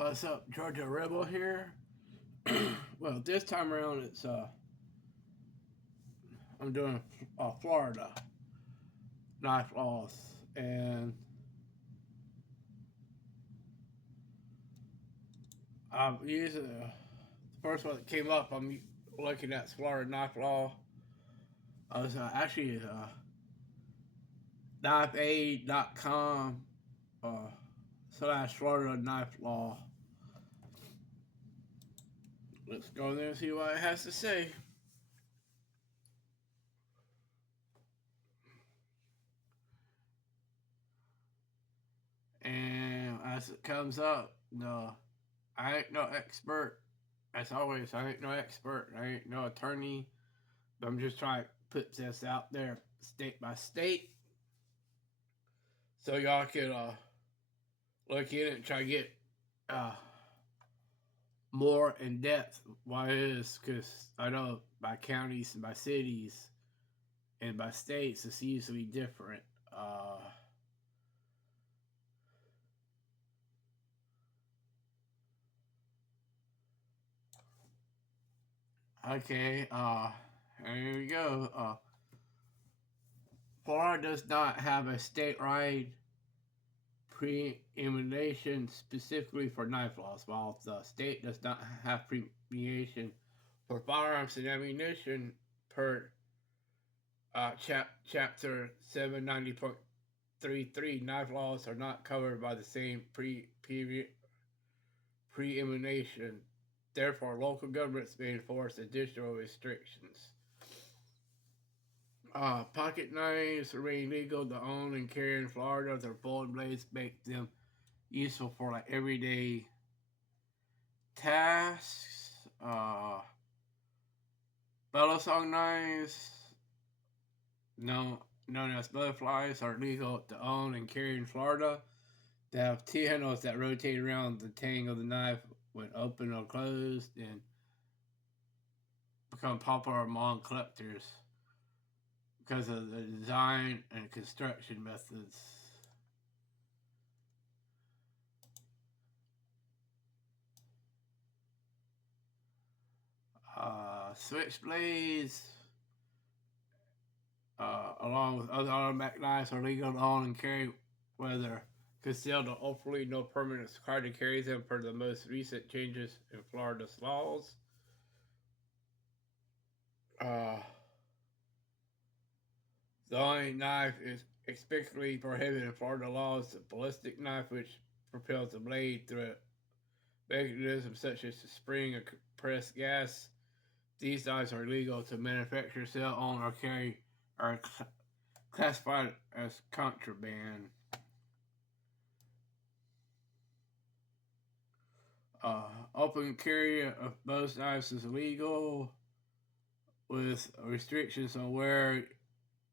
What's up, Georgia Rebel here? Well, this time around it's I'm doing Florida knife laws, and I'm using the first one that came up. I'm looking at Florida knife law. I was actually knifeaid.com / Florida knife law. Let's go in there and see what it has to say. And as it comes up, no, I ain't no expert. As always, I ain't no expert. I ain't no attorney. But I'm just trying to put this out there state by state so y'all can look in it and try to get uh, more in depth what it is. Because I know by counties and by cities and by states, it's usually different. Okay, here we go. Florida does not have a statewide preemination specifically for knife laws, while the state does not have preemination for firearms and ammunition per chapter 790.33. Knife laws are not covered by the same preemination. Therefore, local governments may enforce additional restrictions. Pocket knives remain legal to own and carry in Florida. Their bullet blades make them useful for like everyday tasks. Bellows-song knives, known as butterflies, are legal to own and carry in Florida. They have T handles that rotate around the tang of the knife when open or closed, and become popular among collectors because of the design and construction methods. Switchblades, along with other automatic knives, are legal to own and carry, whether concealed or openly. No permit is required to carry them per the most recent changes in Florida's laws. Uh, the only knife is explicitly prohibited in Florida law is the ballistic knife, which propels the blade through a mechanism such as a spring or compressed gas. These knives are illegal to manufacture, sell, own, or carry, are classified as contraband. Open carry of both knives is illegal, with restrictions on where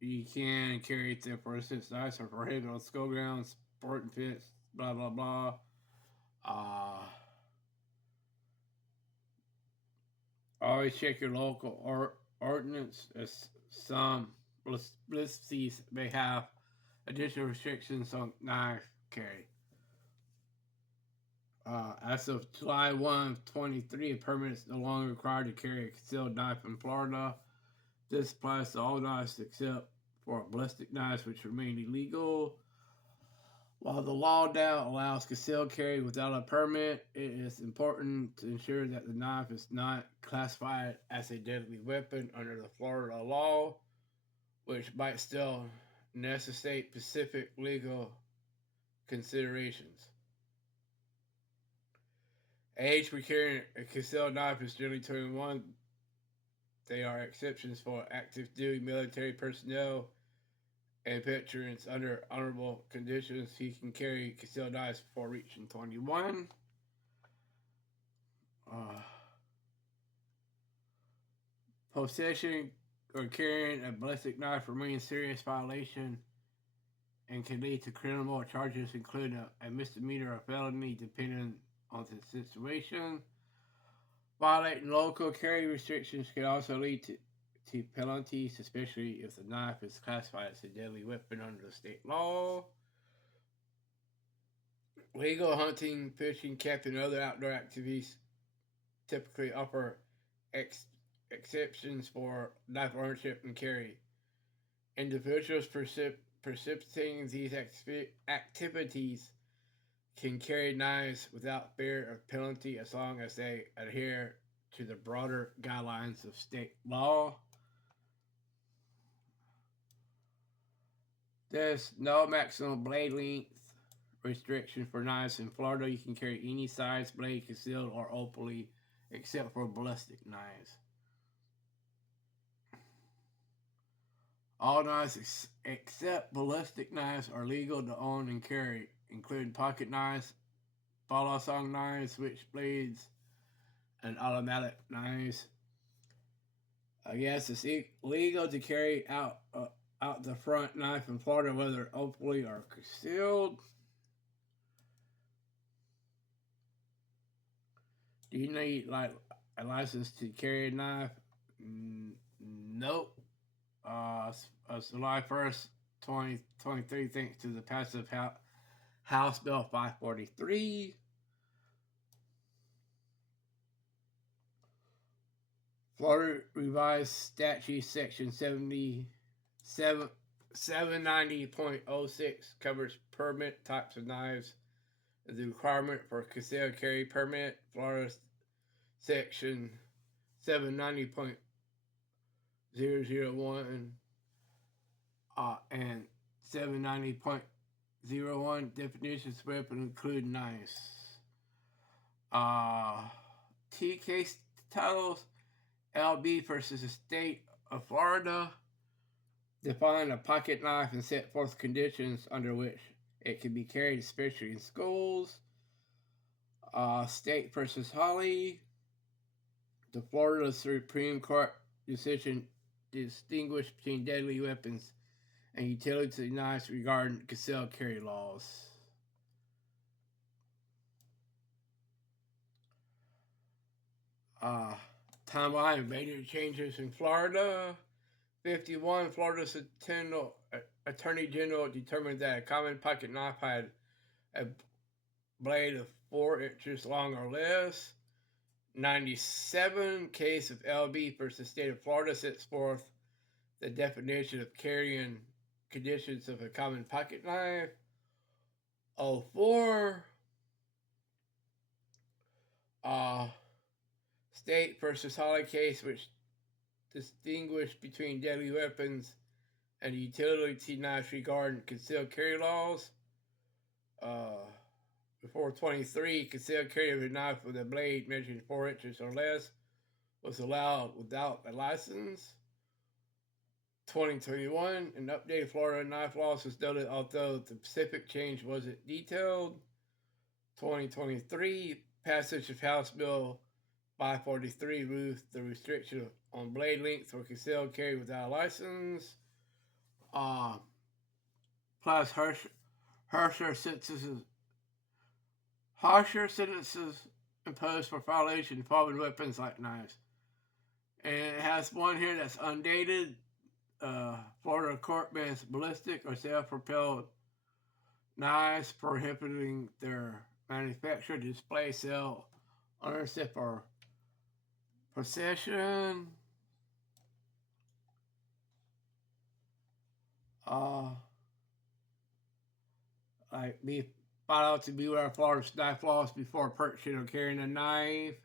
you can carry them. For instance, knives are prohibited on school grounds, sporting events, blah blah blah. Uh, Always check your local ordinance, as some municipalities may have additional restrictions on knife carry. As of July 1, 23, a permit is no longer required to carry a concealed knife in Florida. This applies to all knives except for ballistic knives, which remain illegal. While the law now allows concealed carry without a permit, it is important to ensure that the knife is not classified as a deadly weapon under the Florida law, which might still necessitate specific legal considerations. Age for carrying a concealed knife is generally 21. There are exceptions for active duty military personnel and veterans under honorable conditions. He can carry concealed knives before reaching 21. Uh, Possession or carrying a ballistic knife remains a serious violation and can lead to criminal charges, including a misdemeanor or felony, depending on the situation. Violating local carry restrictions can also lead to penalties, especially if the knife is classified as a deadly weapon under the state law. Legal hunting, fishing, camping, and other outdoor activities typically offer exceptions for knife ownership and carry. Individuals precipitating these activities can carry knives without fear of penalty as long as they adhere to the broader guidelines of state law. There's no maximum blade length restriction for knives in Florida. You can carry any size blade concealed or openly except for ballistic knives. All knives except ballistic knives are legal to own and carry, including pocket knives, follow-song knives, switchblades, and automatic knives. I guess it's legal to carry out the front knife in Florida, whether openly or concealed. Do you need like a license to carry a knife? Nope. July 1st, 2023, thanks to the passive House Bill 543. Florida Revised Statute Section 790.06 covers permit types of knives. The requirement for a concealed carry permit. Florida Section 790.001 and 790.01 definitions of weapon include knives. TK titles. LB versus the state of Florida define a pocket knife and set forth conditions under which it can be carried, especially in schools. State versus Holly. The Florida Supreme Court decision distinguished between deadly weapons and utility knives regarding concealed carry laws. Timeline of major changes in Florida. 51. Florida's Attorney General determined that a common pocket knife had a blade of 4 inches long or less. 97. Case of LB versus State of Florida sets forth the definition of carrying conditions of a common pocket knife. 04. State versus Holly case, which distinguished between deadly weapons and utility knives regarding concealed carry laws. Before 23, concealed carry of a knife with a blade measuring 4 inches or less was allowed without a license. 2021, an updated Florida knife laws was noted, although the specific change wasn't detailed. 2023, passage of House Bill 543 removed the restriction on blade length for concealed carry without a license. Plus harsher sentences imposed for violation involving weapons like knives. And it has one here that's undated. Florida court bans ballistic or self-propelled knives, prohibiting their manufacture, display, sale, ownership, or possession. Like be followed to beware of Florida's knife laws before purchasing or carrying a knife.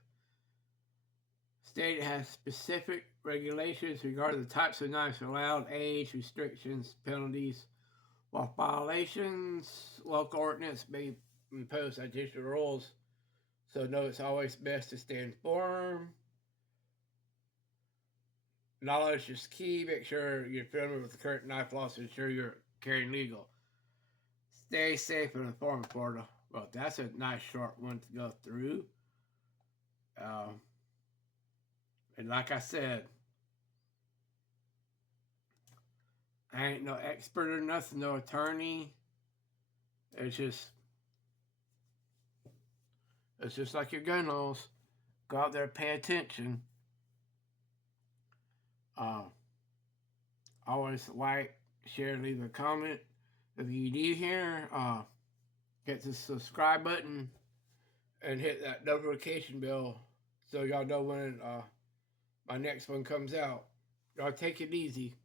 State has specific regulations regarding the types of knives allowed, age restrictions, penalties, while violations. Local ordinance may impose additional rules, so know it's always best to stay informed. Knowledge is key. Make sure you're familiar with the current knife laws to ensure you're carrying legal. Stay safe and informed, Florida. Well, that's a nice short one to go through. And like I said, I ain't no expert or nothing, no attorney. It's just like your gun laws. Go out there, pay attention. Always like, share, leave a comment. If you do here, hit the subscribe button, and hit that notification bell so y'all know when my next one comes out. Y'all take it easy.